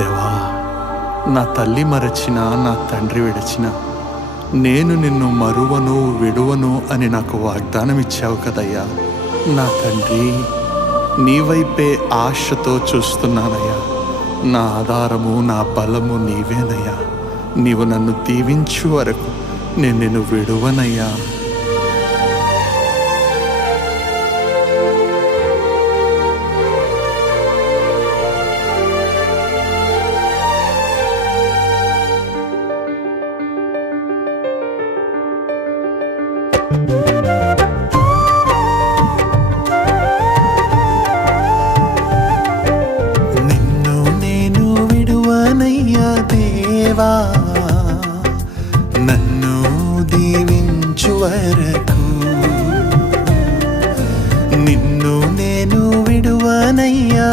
దేవా, నా తల్లి మరచినా, నా తండ్రి విడిచినా నేను నిన్ను మరువను విడువను అని నాకు వాగ్దానం ఇచ్చావు కదయ్యా. నా తండ్రి, నీ వైపే ఆశతో చూస్తున్నానయ్యా. నా ఆధారము, నా బలము నీవేనయ్యా. నీవు నన్ను దీవించు వరకు నేను నిన్ను విడువనయ్యా. నిన్ను నేను విడువనయ్యా దేవా, నన్ను దీవించు వరకు. నిన్ను నేను విడువనయ్యా